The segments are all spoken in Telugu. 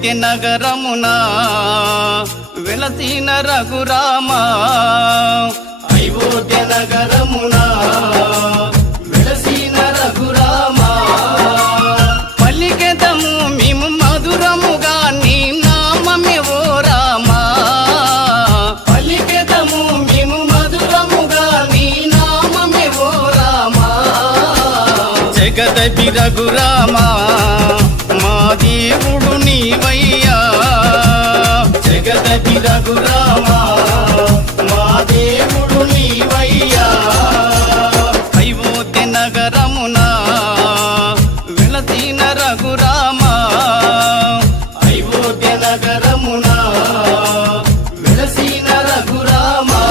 అయోధ్య నగరమునా వెలసిన రఘురామా అయోధ్య నగరమునా వెలసిన రఘురామా పలికెదము మేము మధురముగా నీ నామమే ఓ రామా పలికెదము మేము మధురముగా నీ నామమే ఓ రామా జగదపి రఘురామా మా దేవుడు నీవయ్యా జగదపి రఘురామా మా దేవుడు నీవయ్యా అయోధ్య నగరమునా వెలసిన రఘురామా అయోధ్య నగరమునా వెలసిన రఘురామా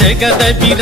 జగదపి